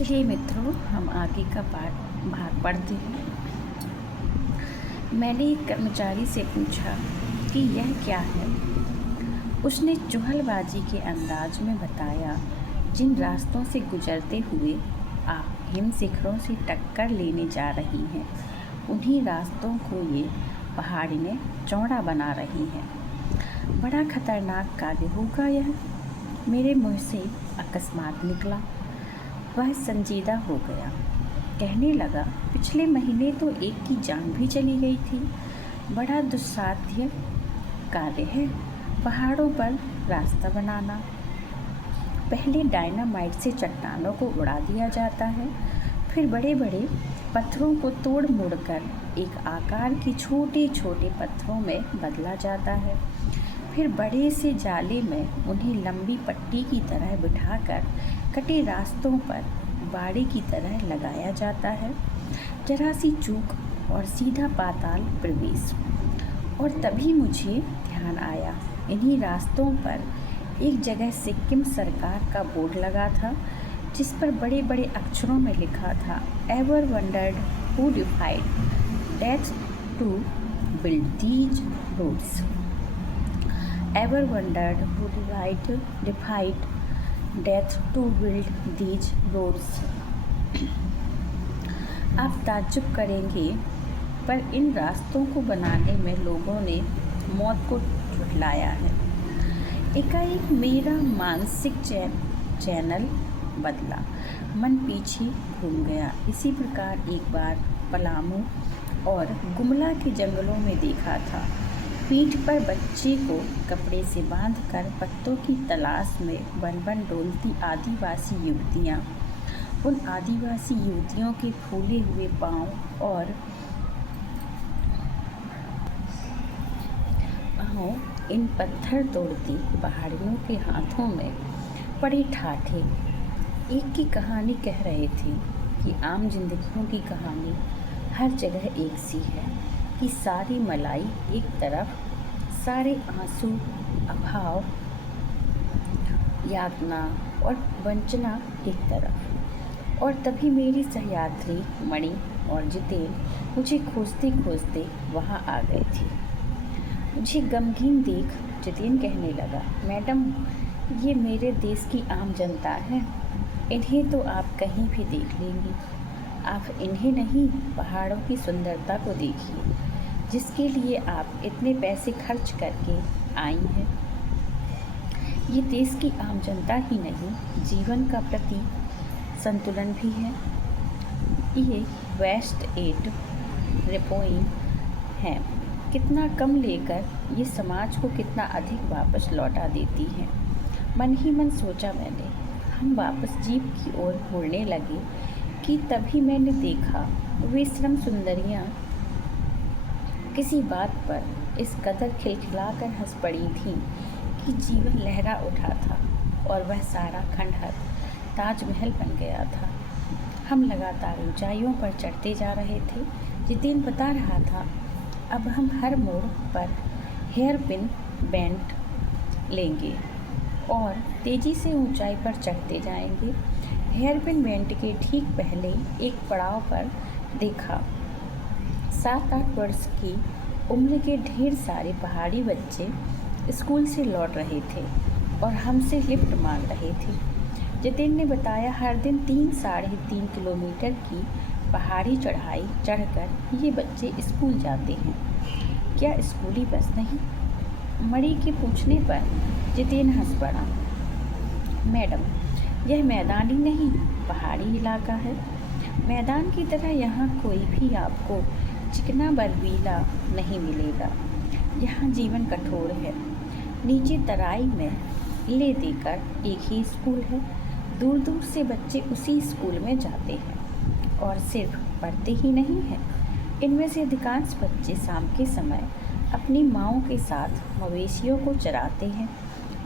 चलिए मित्रों, हम आगे का पाठ भाग पढ़ते हैं। मैंने एक कर्मचारी से पूछा कि यह क्या है। उसने चुहलबाजी के अंदाज में बताया, जिन रास्तों से गुजरते हुए आप हिम शिखरों से टक्कर लेने जा रही हैं, उन्हीं रास्तों को ये पहाड़ियाँ चौड़ा बना रही हैं। बड़ा खतरनाक कार्य होगा यह, मेरे मुँह से अकस्मात निकला। वह संजीदा हो गया, कहने लगा, पिछले महीने तो एक की जान भी चली गई थी। बड़ा दुस्साध्य कार्य है पहाड़ों पर रास्ता बनाना। पहले डायनामाइट से चट्टानों को उड़ा दिया जाता है, फिर बड़े बड़े पत्थरों को तोड़ मोड़ कर एक आकार के छोटे छोटे पत्थरों में बदला जाता है। फिर बड़े से जाले में उन्हें लंबी पट्टी की तरह बिठाकर कटे रास्तों पर बाड़े की तरह लगाया जाता है। जरा सी चूक और सीधा पाताल प्रवेश। और तभी मुझे ध्यान आया, इन्हीं रास्तों पर एक जगह सिक्किम सरकार का बोर्ड लगा था, जिस पर बड़े बड़े अक्षरों में लिखा था, ever wondered who defied death to build these roads. Ever wondered who defied death to build these roads। आप ताज्जुब करेंगे, पर इन रास्तों को बनाने में लोगों ने मौत को झुठलाया है। एकाएक मेरा मानसिक चैनल बदला, मन पीछे घूम गया। इसी प्रकार एक बार पलामू और गुमला के जंगलों में देखा था। पीठ पर बच्चे को कपड़े से बांधकर पत्तों की तलाश में बन बन डोलती आदिवासी युवतियाँ। उन आदिवासी युवतियों के फूले हुए पाँव और इन पत्थर तोड़ती पहाड़ियों के हाथों में बड़े ठाठे एक की कहानी कह रहे थे कि आम जिंदगियों की कहानी हर जगह एक सी है, कि सारी मलाई एक तरफ, सारे आंसू, अभाव, यातना और वंचना एक तरफ। और तभी मेरी सहयात्री मणि और जितेन मुझे खोजते खोजते वहाँ आ गए थे। मुझे गमगीन देख जितेन कहने लगा, मैडम, ये मेरे देश की आम जनता है, इन्हें तो आप कहीं भी देख लेंगी। आप इन्हें नहीं, पहाड़ों की सुंदरता को देखिए, जिसके लिए आप इतने पैसे खर्च करके आई हैं। ये देश की आम जनता ही नहीं, जीवन का प्रति संतुलन भी है। ये वेस्ट एट रेपोइन है, कितना कम लेकर ये समाज को कितना अधिक वापस लौटा देती है। मन ही मन सोचा मैंने। हम वापस जीप की ओर मुड़ने लगे कि तभी मैंने देखा वे श्रम सुंदरियाँ किसी बात पर इस कदर खिलखिलाकर हंस पड़ी थीं कि जीवन लहरा उठा था और वह सारा खंडहर ताजमहल बन गया था। हम लगातार ऊंचाइयों पर चढ़ते जा रहे थे। जितेन बता रहा था, अब हम हर मोड़ पर हेयर पिन बेंट लेंगे और तेज़ी से ऊंचाई पर चढ़ते जाएंगे। हेयर पिन बेंट के ठीक पहले एक पड़ाव पर देखा 7-8 वर्ष की उम्र के ढेर सारे पहाड़ी बच्चे स्कूल से लौट रहे थे और हमसे लिफ्ट मांग रहे थे। जितेन ने बताया, हर दिन 3-3.5 किलोमीटर की पहाड़ी चढ़ाई चढ़कर ये बच्चे स्कूल जाते हैं। क्या स्कूली बस नहीं? मणि के पूछने पर जितेन हंस पड़ा। मैडम, यह मैदानी नहीं, पहाड़ी इलाका है। मैदान की तरह यहाँ कोई भी आपको चिकना बर्फीला नहीं मिलेगा। यहाँ जीवन कठोर है। नीचे तराई में ले देकर एक ही स्कूल है। दूर दूर से बच्चे उसी स्कूल में जाते हैं और सिर्फ पढ़ते ही नहीं हैं। इनमें से अधिकांश बच्चे शाम के समय अपनी माँओं के साथ मवेशियों को चराते हैं,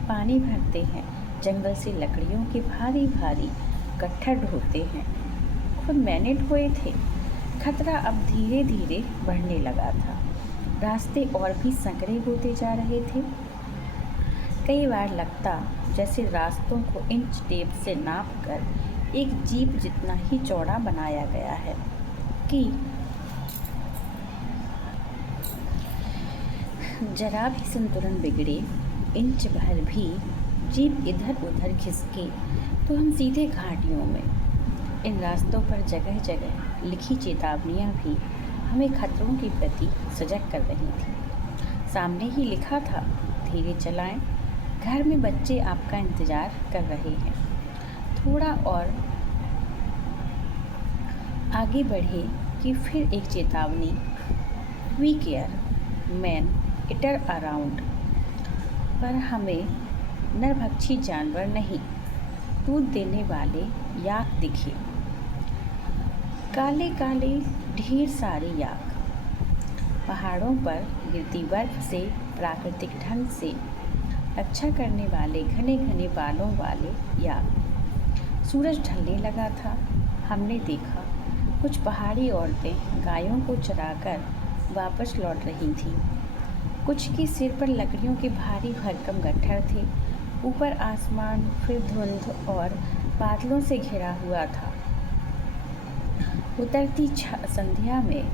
पानी भरते हैं, जंगल से लकड़ियों के भारी भारी गट्ठर ढोते हैं। खुद मैंने ढोए थे। खतरा अब धीरे धीरे बढ़ने लगा था। रास्ते और भी संकरे होते जा रहे थे। कई बार लगता जैसे रास्तों को इंच टेप से नाप कर एक जीप जितना ही चौड़ा बनाया गया है कि जरा भी संतुलन बिगड़े, इंच भर भी जीप इधर उधर खिसके तो हम सीधे घाटियों में। इन रास्तों पर जगह जगह लिखी चेतावनियां भी हमें खतरों के प्रति सजग कर रही थी। सामने ही लिखा था, धीरे चलाएं, घर में बच्चे आपका इंतज़ार कर रहे हैं। थोड़ा और आगे बढ़े कि फिर एक चेतावनी, we care man eater around. पर हमें नरभक्षी जानवर नहीं, दूध देने वाले याक दिखे, काले काले ढेर सारे याक। पहाड़ों पर गिरती बर्फ से प्राकृतिक ढंग से रक्षा करने वाले घने घने बालों वाले याक। सूरज ढलने लगा था। हमने देखा कुछ पहाड़ी औरतें गायों को चराकर वापस लौट रही थीं। कुछ के सिर पर लकड़ियों के भारी भरकम गट्ठर थे। ऊपर आसमान फिर धुंध और बादलों से घिरा हुआ था। उतरती संध्या में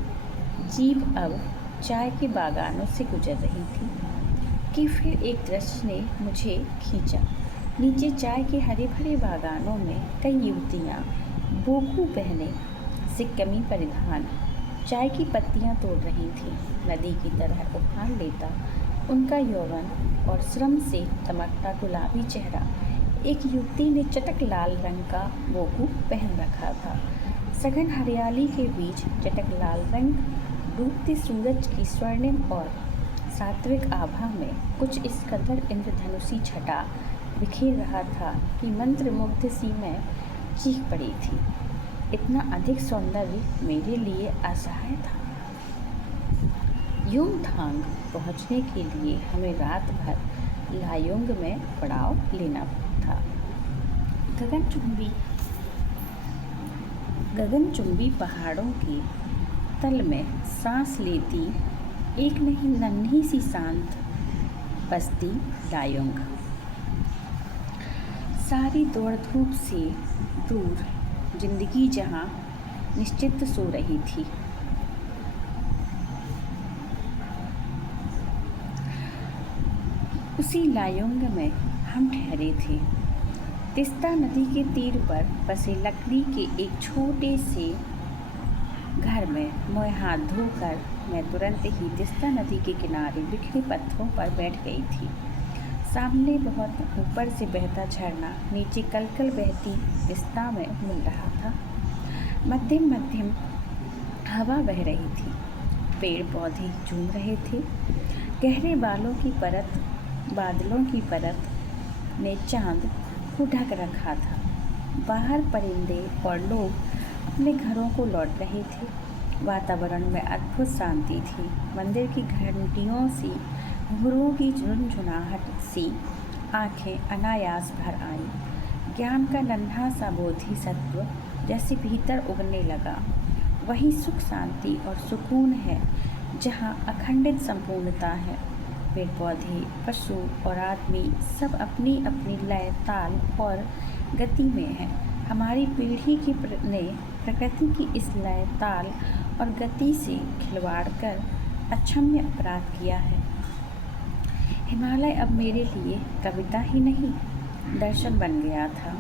जीप अब चाय के बागानों से गुजर रही थी कि फिर एक दृश्य ने मुझे खींचा। नीचे चाय के हरे भरे बागानों में कई युवतियाँ बोकू पहने सिक्कमी परिधान चाय की पत्तियाँ तोड़ रही थीं। नदी की तरह उफान लेता उनका यौवन और श्रम से चमकता गुलाबी चेहरा। एक युवती ने चटक लाल रंग का बोकू पहन रखा था। सघन हरियाली के बीच चटक लाल रंग डूबते सूरज की स्वर्णिम और सात्विक आभा में कुछ इस कदर इंद्रधनुषी छटा बिखेर रहा था कि मंत्रमुग्ध सी मैं चीख पड़ी थी। इतना अधिक सौंदर्य मेरे लिए असहाय था। युमथांग पहुंचने के लिए हमें रात भर लायोंग में पड़ाव लेना था। गगनचुंबी पहाड़ों के तल में सांस लेती एक नहीं नन्ही सी शांत बस्ती लायोंग। सारी दौड़ धूप से दूर जिंदगी जहां निश्चित सो रही थी। उसी लायोंग में हम ठहरे थे। तिस्ता नदी के तीर पर बसे लकड़ी के एक छोटे से घर में मुँह हाथ धोकर मैं तुरंत ही तिस्ता नदी के किनारे बिखरे पत्थरों पर बैठ गई थी। सामने बहुत ऊपर से बहता झरना नीचे कलकल बहती तिस्ता में मिल रहा था। मध्यम मध्यम हवा बह रही थी। पेड़ पौधे झूम रहे थे। गहरे बादलों की परत ने चांद को ढक रखा था। बाहर परिंदे और लोग अपने घरों को लौट रहे थे। वातावरण में अद्भुत शांति थी। मंदिर की घंटियों सी घुंघरुओं की झुनझुनाहट सी आंखें अनायास भर आईं। ज्ञान का नन्हा सा बोधिसत्व जैसे भीतर उगने लगा। वही सुख शांति और सुकून है जहाँ अखंडित संपूर्णता है। पेड़ पौधे पशु और आदमी सब अपनी अपनी लय ताल और गति में है। हमारी पीढ़ी ने प्रकृति की इस लय ताल और गति से खिलवाड़ कर अक्षम्य अपराध किया है। हिमालय अब मेरे लिए कविता ही नहीं दर्शन बन गया था।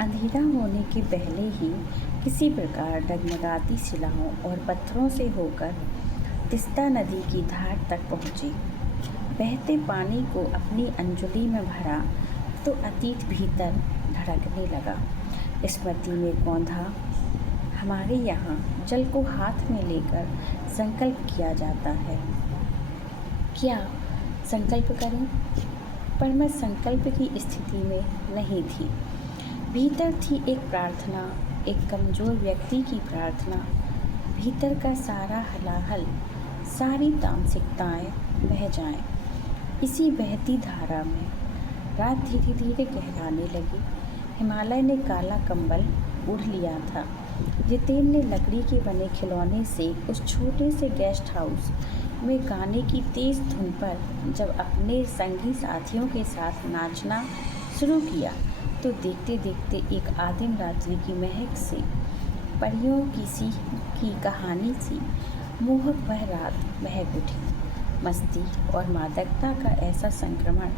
अंधेरा होने के पहले ही किसी प्रकार डगमगाती शिलाओं और पत्थरों से होकर तिस्ता नदी की धार तक पहुँची। बहते पानी को अपनी अंजुली में भरा तो अतीत भीतर धड़कने लगा। स्मृति में कौंधा। हमारे यहाँ जल को हाथ में लेकर संकल्प किया जाता है। क्या संकल्प करें? पर मैं संकल्प की स्थिति में नहीं थी। भीतर थी एक प्रार्थना, एक कमज़ोर व्यक्ति की प्रार्थना। भीतर का सारा हलाहल, सारी तामसिकताएं बह जाएं। इसी बहती धारा में रात धीरे धीरे गहराने लगी। हिमालय ने काला कंबल ओढ़ लिया था। जितेन ने लकड़ी के बने खिलौने से उस छोटे से गेस्ट हाउस में गाने की तेज़ धुन पर जब अपने संगी साथियों के साथ नाचना शुरू किया तो देखते देखते एक आदिम रात्रि की महक से परियों किसी की कहानी सी मोहक वह रात महक उठी। मस्ती और मादकता का ऐसा संक्रमण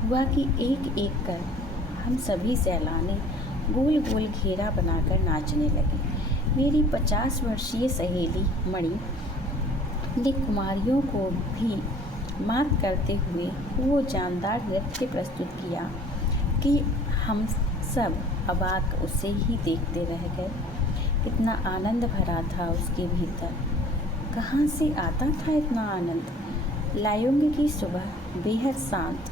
हुआ कि एक एक कर हम सभी सैलानी गोल गोल घेरा बनाकर नाचने लगे। मेरी 50 वर्षीय सहेली मणि ने कुमारियों को भी मात करते हुए वो जानदार नृत्य प्रस्तुत किया कि हम सब अवाक उसे ही देखते रह गए। इतना आनंद भरा था उसके भीतर। कहाँ से आता था इतना आनंद? लायुंग की सुबह बेहद शांत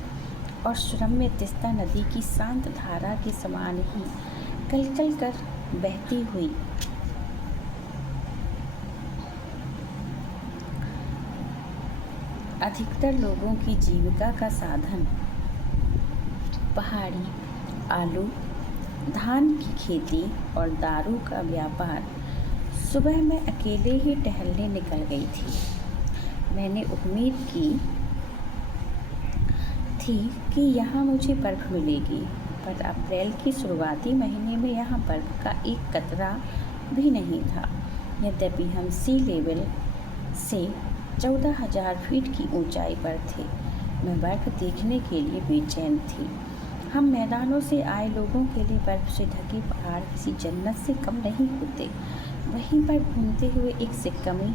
और सुरम्य तिस्ता नदी की शांत धारा के समान ही कलकल कर बहती हुई अधिकतर लोगों की जीविका का साधन पहाड़ी आलू, धान की खेती और दारू का व्यापार। सुबह मैं अकेले ही टहलने निकल गई थी। मैंने उम्मीद की थी कि यहाँ मुझे बर्फ़ मिलेगी, पर अप्रैल की शुरुआती महीने में यहाँ बर्फ़ का एक कतरा भी नहीं था। यद्यपि हम सी लेवल से 14,000 फीट की ऊंचाई पर थे, मैं बर्फ़ देखने के लिए बेचैन थी। हम मैदानों से आए लोगों के लिए बर्फ़ से ढके पहाड़ किसी जन्नत से कम नहीं होते। वहीं पर घूमते हुए एक सिक्किमी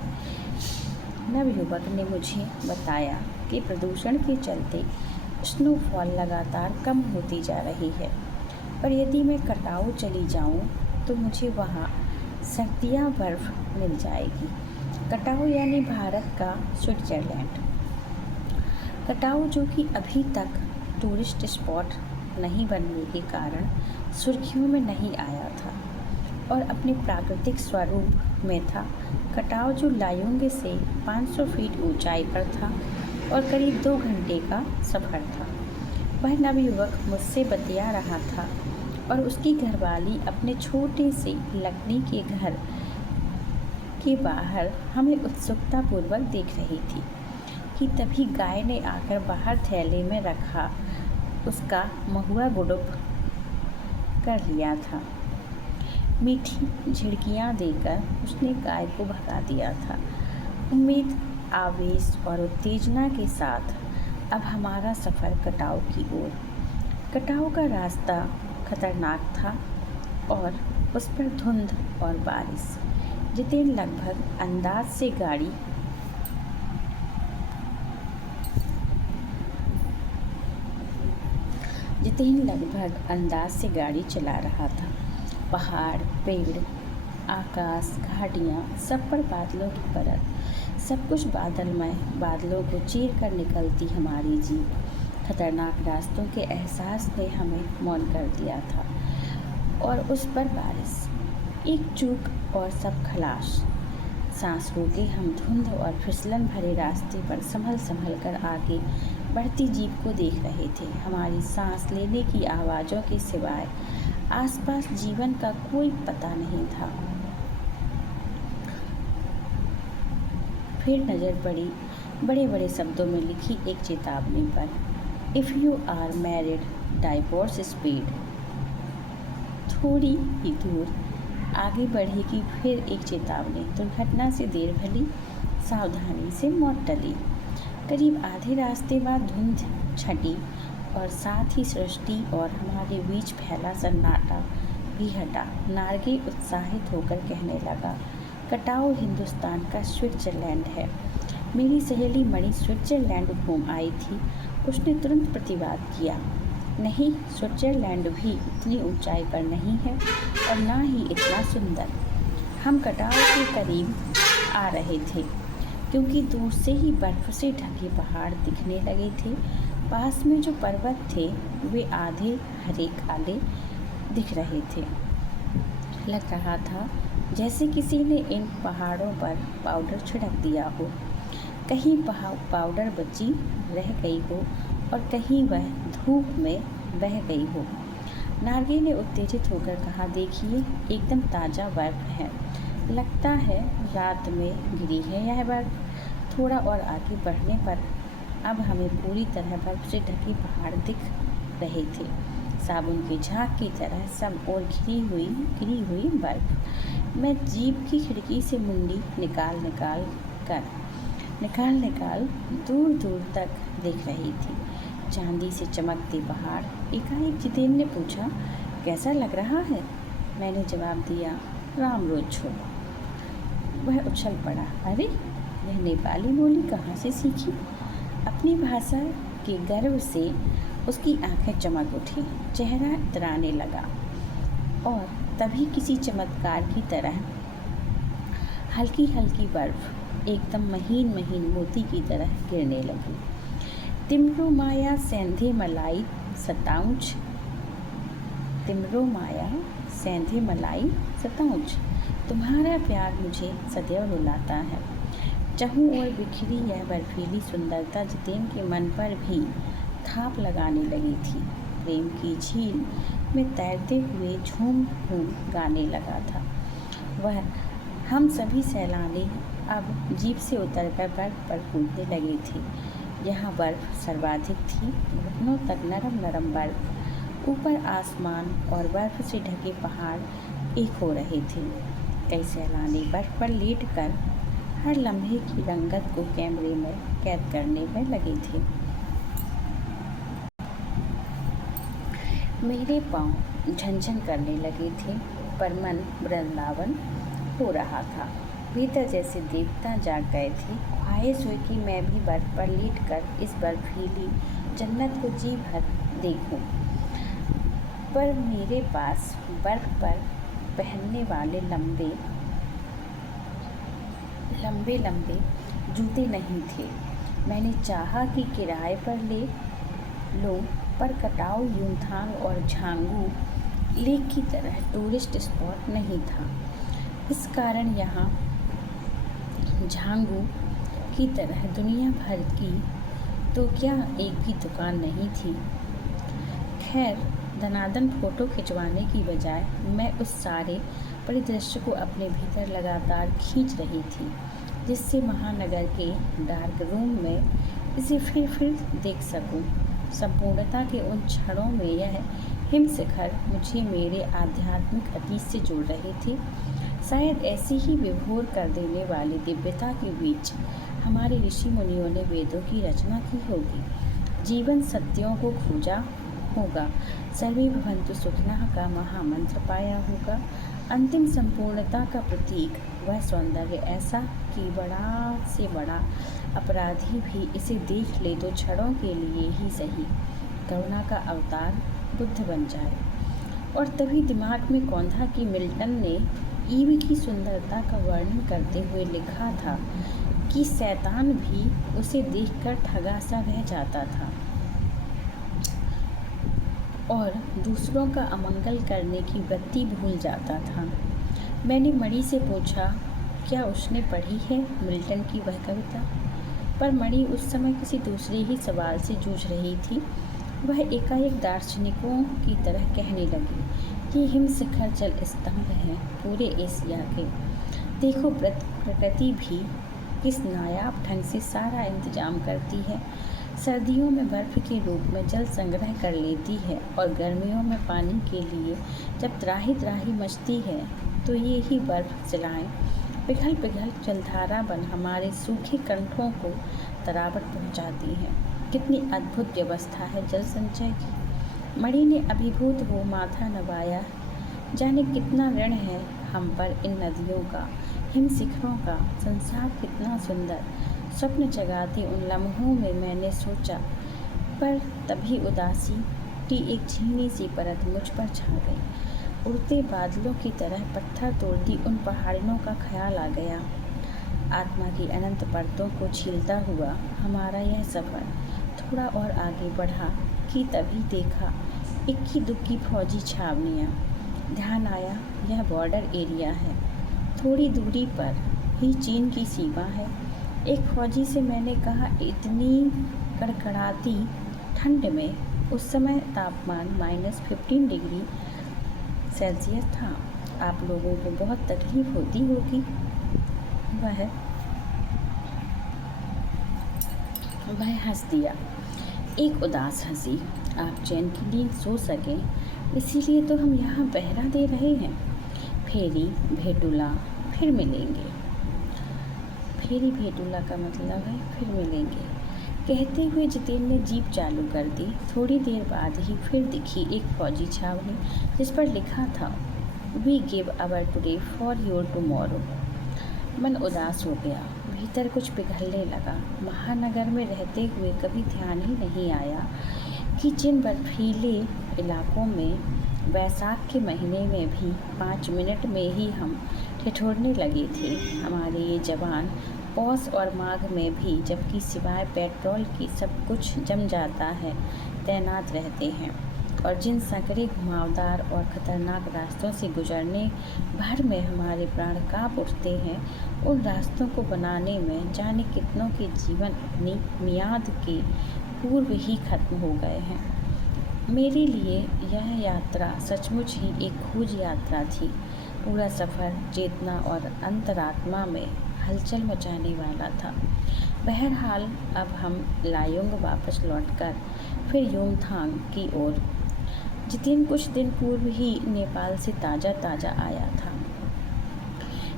नवयुवक ने मुझे बताया कि प्रदूषण के चलते स्नोफॉल लगातार कम होती जा रही है, पर यदि मैं कटाऊ चली जाऊं तो मुझे वहां सर्दियां बर्फ़ मिल जाएगी। कटाऊ यानी भारत का स्विट्ज़रलैंड। कटाऊ जो कि अभी तक टूरिस्ट स्पॉट नहीं बनने के कारण सुर्खियों में नहीं आया था और अपने प्राकृतिक स्वरूप में था। कटाऊ जो लायुंग से 500 फीट ऊंचाई पर था और करीब 2 घंटे का सफ़र था। वह नवयुवक मुझसे बतिया रहा था और उसकी घरवाली अपने छोटे से लकड़ी के घर के बाहर हमें उत्सुकतापूर्वक देख रही थी कि तभी गाय ने आकर बाहर थैले में रखा उसका महुआ गुडुप कर लिया था। मीठी झिड़कियाँ देकर उसने गाय को भगा दिया था। उम्मीद, आवेश और उत्तेजना के साथ अब हमारा सफ़र कटाऊ की ओर। कटाऊ का रास्ता खतरनाक था और उस पर धुंध और बारिश। जितेन लगभग अंदाज से गाड़ी चला रहा था। पहाड़, पेड़, आकाश, घाटियाँ, सब पर बादलों की परत। सब कुछ बादलमय। बादलों को चीर कर निकलती हमारी जीप। खतरनाक रास्तों के एहसास ने हमें मौन कर दिया था और उस पर बारिश। एक चूक और सब खलास। सांस रोके हम धुंध और फिसलन भरे रास्ते पर संभल संभल कर आगे बढ़ती जीप को देख रहे थे। हमारी सांस लेने की आवाज़ों के सिवाय आसपास जीवन का कोई पता नहीं था। फिर नज़र पड़ी बड़े बड़े शब्दों में लिखी एक चेतावनी पर। If you are married, divorce speed. थोड़ी ही दूर आगे बढ़ेगी फिर एक चेतावनी। दुर्घटना से देर भली, सावधानी से मौत टली। करीब आधे रास्ते बाद धुंध छटी और साथ ही सृष्टि और हमारे बीच फैला सन्नाटा भी हटा। नार्गे उत्साहित होकर कहने लगा, कटाऊ हिंदुस्तान का स्विट्ज़रलैंड है। मेरी सहेली मणि स्विट्ज़रलैंड घूम आई थी। उसने तुरंत प्रतिवाद किया, नहीं, स्विट्ज़रलैंड भी इतनी ऊंचाई पर नहीं है और ना ही इतना सुंदर। हम कटाऊ के करीब आ रहे थे क्योंकि दूर से ही बर्फ़ से ढके पहाड़ दिखने लगे थे। पास में जो पर्वत थे वे आधे हरे काले दिख रहे थे। लग रहा था जैसे किसी ने इन पहाड़ों पर पाउडर छिड़क दिया हो। कहीं पाउडर बची रह गई हो और कहीं वह धूप में बह गई हो। नार्गे ने उत्तेजित होकर कहा, देखिए, एकदम ताज़ा बर्फ़ है। लगता है रात में गिरी है यह बर्फ़। थोड़ा और आगे बढ़ने पर अब हमें पूरी तरह बर्फ से ढके पहाड़ दिख रहे थे, साबुन की झाग की तरह सब और घिरी हुई बर्फ। मैं जीप की खिड़की से मुंडी निकाल दूर दूर तक देख रही थी, चांदी से चमकते पहाड़। एकाएक जितेन ने पूछा, कैसा लग रहा है? मैंने जवाब दिया, राम रोज छो। वह उछल पड़ा, अरे यह नेपाली बोली कहाँ से सीखी? अपनी भाषा के गर्व से उसकी आंखें चमक उठी, चेहरा इतराने लगा और तभी किसी चमत्कार की तरह हल्की हल्की बर्फ एकदम महीन महीन मोती की तरह गिरने लगी। तिम्रो माया सेंधे मलाई सताऊंच, तुम्हारा प्यार मुझे सदैव रुलाता है। चाहूं और बिखरी यह बर्फीली सुंदरता जितेन के मन पर भी थाप लगाने लगी थी। प्रेम की झील में तैरते हुए झूम झूम गाने लगा था वह। हम सभी सैलानी अब जीप से उतरकर बर्फ पर कूदने लगे थे। यहाँ बर्फ सर्वाधिक थी, घुटनों तक नरम नरम बर्फ। ऊपर आसमान और बर्फ से ढके पहाड़ एक हो रहे थे। कई सैलानी बर्फ पर लेटकर हर लम्हे की रंगत को कैमरे में कैद करने में लगे थे। मेरे पाँव झनझन करने लगे थे, पर मन वृंदावन हो रहा था। भीतर जैसे देवता जाग गए थे। ख्वाहिश हुई कि मैं भी बर्फ पर लेटकर इस बर्फीली जन्नत को जी भर देखूं, पर मेरे पास बर्फ पर पहनने वाले लंबे जूते नहीं थे। मैंने चाहा कि किराए पर ले लो, पर कटाऊ यूमथांग और झांगू लेक की तरह टूरिस्ट स्पॉट नहीं था। इस कारण यहाँ झांगू की तरह दुनिया भर की तो क्या एक भी दुकान नहीं थी। खैर, दनादन फोटो खिंचवाने की बजाय मैं उस सारे परिदृश्य को अपने भीतर लगातार खींच रही थी, जिससे महानगर के डार्क रूम में इसे फिर देख सकूं। संपूर्णता के उन क्षणों में यह हिमशिखर मुझे मेरे आध्यात्मिक अतीत से जोड़ रहे थे। शायद ऐसी ही विभोर कर देने वाली दिव्यता के बीच हमारे ऋषि मुनियों ने वेदों की रचना की होगी, जीवन सत्यों को खोजा होगा, सर्वे भवन्तु सुखिनः का महामंत्र पाया होगा। अंतिम संपूर्णता का प्रतीक वह सौंदर्य ऐसा कि बड़ा से बड़ा अपराधी भी इसे देख ले तो क्षणों के लिए ही सही करुणा का अवतार बुद्ध बन जाए। और तभी दिमाग में कौंधा कि मिल्टन ने ईव की सुंदरता का वर्णन करते हुए लिखा था कि शैतान भी उसे देखकर ठगा सा रह जाता था और दूसरों का अमंगल करने की वृत्ति भूल जाता था। मैंने मणि से पूछा, क्या उसने पढ़ी है मिल्टन की वह कविता? पर मणि उस समय किसी दूसरे ही सवाल से जूझ रही थी। वह एकाएक दार्शनिकों की तरह कहने लगी, ये हिमशिखर जल स्तंभ हैं पूरे एशिया के। देखो, प्रकृति भी किस नायाब ढंग से सारा इंतजाम करती है। सर्दियों में बर्फ़ के रूप में जल संग्रह कर लेती है और गर्मियों में पानी के लिए जब त्राही त्राही मचती है तो ये ही बर्फ़ जलाएं पिघल पिघल जलधारा बन हमारे सूखे कंठों को तरावट पहुंचाती है। कितनी अद्भुत व्यवस्था है जल संचय की। मणि ने अभिभूत हो माथा नवाया। जाने कितना ऋण है हम पर इन नदियों का, हिम शिखरों का। संसार कितना सुंदर, स्वप्न जगाते उन लम्हों में मैंने सोचा, पर तभी उदासी की एक झीनी सी परत मुझ पर छा गई। उड़ते बादलों की तरह पत्थर तोड़ती उन पहाड़ियों का ख्याल आ गया। आत्मा की अनंत परतों को छीलता हुआ हमारा यह सफ़र थोड़ा और आगे बढ़ा कि तभी देखा इक्की दुक्की फौजी छावनियाँ। ध्यान आया, यह बॉर्डर एरिया है। थोड़ी दूरी पर ही चीन की सीमा है। एक फौजी से मैंने कहा, इतनी कड़कड़ाती ठंड में उस समय तापमान -15 डिग्री सेल्सियस था। आप लोगों को बहुत तकलीफ होती होगी। वह हंस दिया, एक उदास हंसी। आप चैन की नींद सो सकें इसीलिए तो हम यहाँ पहरा दे रहे हैं। फेरी भेटुला फिर मिलेंगे। फेरी भेटुला का मतलब है फिर मिलेंगे। कहते हुए जितेन ने जीप चालू कर दी। थोड़ी देर बाद ही फिर दिखी एक फौजी छावनी जिस पर लिखा था, we give our today for your tomorrow. मन उदास हो गया, भीतर कुछ पिघलने लगा। महानगर में रहते हुए कभी ध्यान ही नहीं आया कि जिन बर्फीले इलाकों में बैसाख के महीने में भी 5 मिनट में ही हम ठिठुरने लगे थे, हमारे ये जवान पौष और माघ में भी, जबकि सिवाय पेट्रोल की सब कुछ जम जाता है, तैनात रहते हैं। और जिन संकरे घुमावदार और ख़तरनाक रास्तों से गुजरने भर में हमारे प्राण काँप उठते हैं, उन रास्तों को बनाने में जाने कितनों के जीवन अपनी मियाद के पूर्व ही खत्म हो गए हैं। मेरे लिए यह यात्रा सचमुच ही एक खोज यात्रा थी। पूरा सफ़र चेतना और अंतरात्मा में हलचल मचाने वाला था। बहरहाल अब हम लायोंग वापस लौटकर फिर युमथांग की ओर। जितेन कुछ दिन पूर्व ही नेपाल से ताज़ा आया था।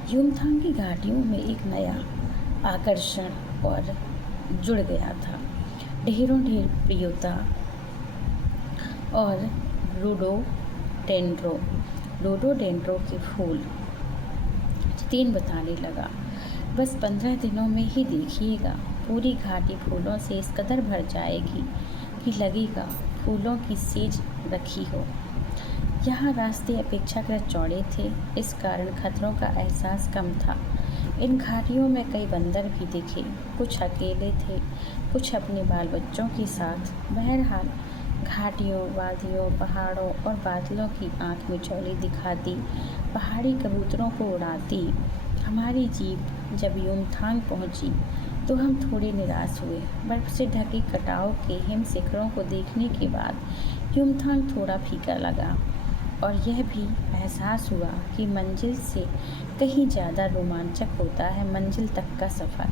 युमथांग की घाटियों में एक नया आकर्षण और जुड़ गया था। ढेरों ढेर प्रियता और रोडोडेंड्रो के फूल। जितेन बताने लगा, बस 15 दिनों में ही देखिएगा, पूरी घाटी फूलों से इस कदर भर जाएगी कि लगेगा फूलों की सेज रखी हो। यहाँ रास्ते अपेक्षाकृत चौड़े थे, इस कारण खतरों का एहसास कम था। इन घाटियों में कई बंदर भी दिखे, कुछ अकेले थे, कुछ अपने बाल बच्चों के साथ। बहरहाल घाटियों, वादियों, पहाड़ों और बादलों की आँख मिचौली दिखाती, पहाड़ी कबूतरों को उड़ाती हमारी जीप जब युमथांग पहुंची तो हम थोड़े निराश हुए। बर्फ से ढके कटाव के हिम शिखरों को देखने के बाद युमथांग थोड़ा फीका लगा और यह भी एहसास हुआ कि मंजिल से कहीं ज़्यादा रोमांचक होता है मंजिल तक का सफ़र।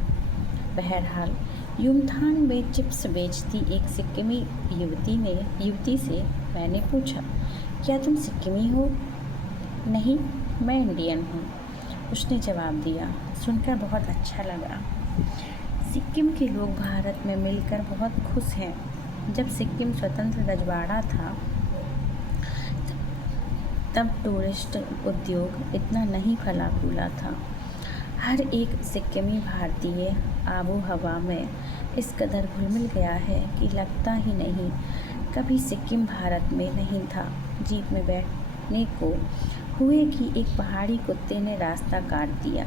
बहरहाल युमथांग में चिप्स बेचती एक सिक्किमी युवती से मैंने पूछा, क्या तुम सिक्किमी हो? नहीं, मैं इंडियन हूँ, उसने जवाब दिया। सुनकर बहुत अच्छा लगा। सिक्किम के लोग भारत में मिलकर बहुत खुश हैं। जब सिक्किम स्वतंत्र रजवाड़ा था तब टूरिस्ट उद्योग इतना नहीं फला फूला था। हर एक सिक्किमी भारतीय आबो हवा में इस कदर घुल मिल गया है कि लगता ही नहीं कभी सिक्किम भारत में नहीं था। जीप में बैठने को हुए कि एक पहाड़ी कुत्ते ने रास्ता काट दिया।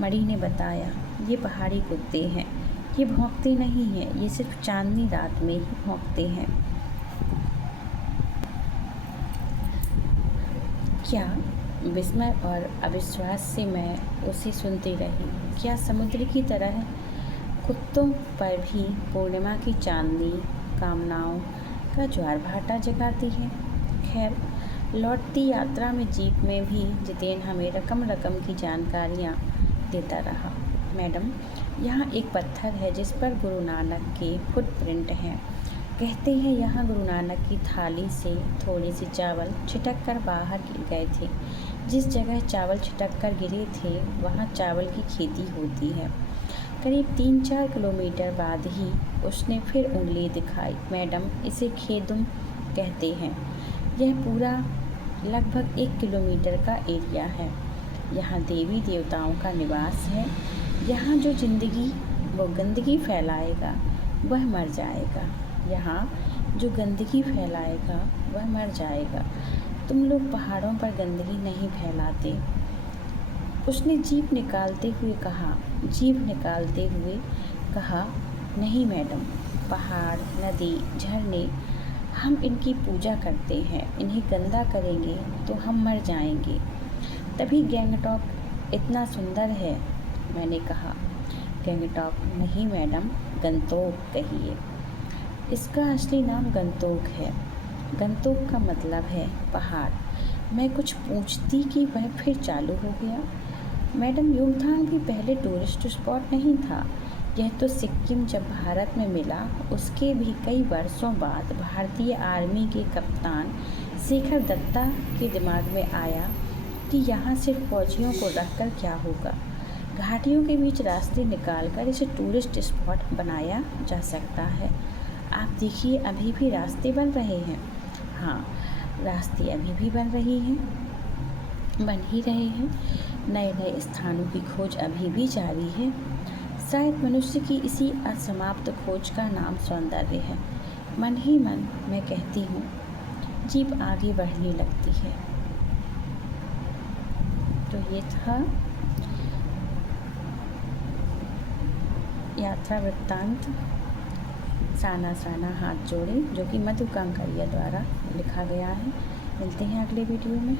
मणि ने बताया, ये पहाड़ी कुत्ते हैं, ये भौंकते नहीं हैं, ये सिर्फ चांदनी रात में ही भौंकते हैं। क्या विस्मय और अविश्वास से मैं उसे सुनती रही। क्या समुद्र की तरह कुत्तों पर भी पूर्णिमा की चांदनी कामनाओं का ज्वार भाटा जगाती है? खैर, लौटती यात्रा में जीप में भी जितेन हमें रकम की जानकारियाँ देता रहा। मैडम, यहाँ एक पत्थर है जिस पर गुरु नानक के फुटप्रिंट हैं। कहते हैं यहाँ गुरु नानक की थाली से थोड़े से चावल छिटक कर बाहर गिर गए थे। जिस जगह चावल छिटक कर गिरे थे वहाँ चावल की खेती होती है। करीब 3-4 किलोमीटर बाद ही उसने फिर उंगली दिखाई। मैडम, इसे खेदुम कहते हैं। यह पूरा लगभग 1 किलोमीटर का एरिया है। यहाँ देवी देवताओं का निवास है। यहाँ जो गंदगी फैलाएगा वह मर जाएगा। यहाँ जो गंदगी फैलाएगा वह मर जाएगा। तुम लोग पहाड़ों पर गंदगी नहीं फैलाते। उसने जीभ निकालते हुए कहा, नहीं मैडम, पहाड़, नदी, झरने, हम इनकी पूजा करते हैं। इन्हें गंदा करेंगे तो हम मर जाएंगे। तभी गैंगटॉक इतना सुंदर है, मैंने कहा। गैंगटॉक नहीं मैडम, गंतोक कहिए। इसका असली नाम गंतोक है। गंतोक का मतलब है पहाड़। मैं कुछ पूछती कि वह फिर चालू हो गया। मैडम, युमथांग भी पहले टूरिस्ट स्पॉट नहीं था। यह तो सिक्किम जब भारत में मिला उसके भी कई वर्षों बाद भारतीय आर्मी के कप्तान शेखर दत्ता के दिमाग में आया कि यहाँ सिर्फ फौजियों को रखकर क्या होगा। घाटियों के बीच रास्ते निकालकर इसे टूरिस्ट स्पॉट बनाया जा सकता है। आप देखिए अभी भी रास्ते बन रहे हैं। हाँ, रास्ते अभी भी बन रही हैं, बन ही रहे हैं। नए नए स्थानों की खोज अभी भी जारी है। शायद मनुष्य की इसी असमाप्त खोज का नाम सौंदर्य है। मन ही मन मैं कहती हूँ, जीभ आगे बढ़ने लगती है। तो ये था यात्रा वृत्तांत साना साना हाथ जोड़े, जो कि मधु कांकरिया द्वारा लिखा गया है। मिलते हैं अगले वीडियो में।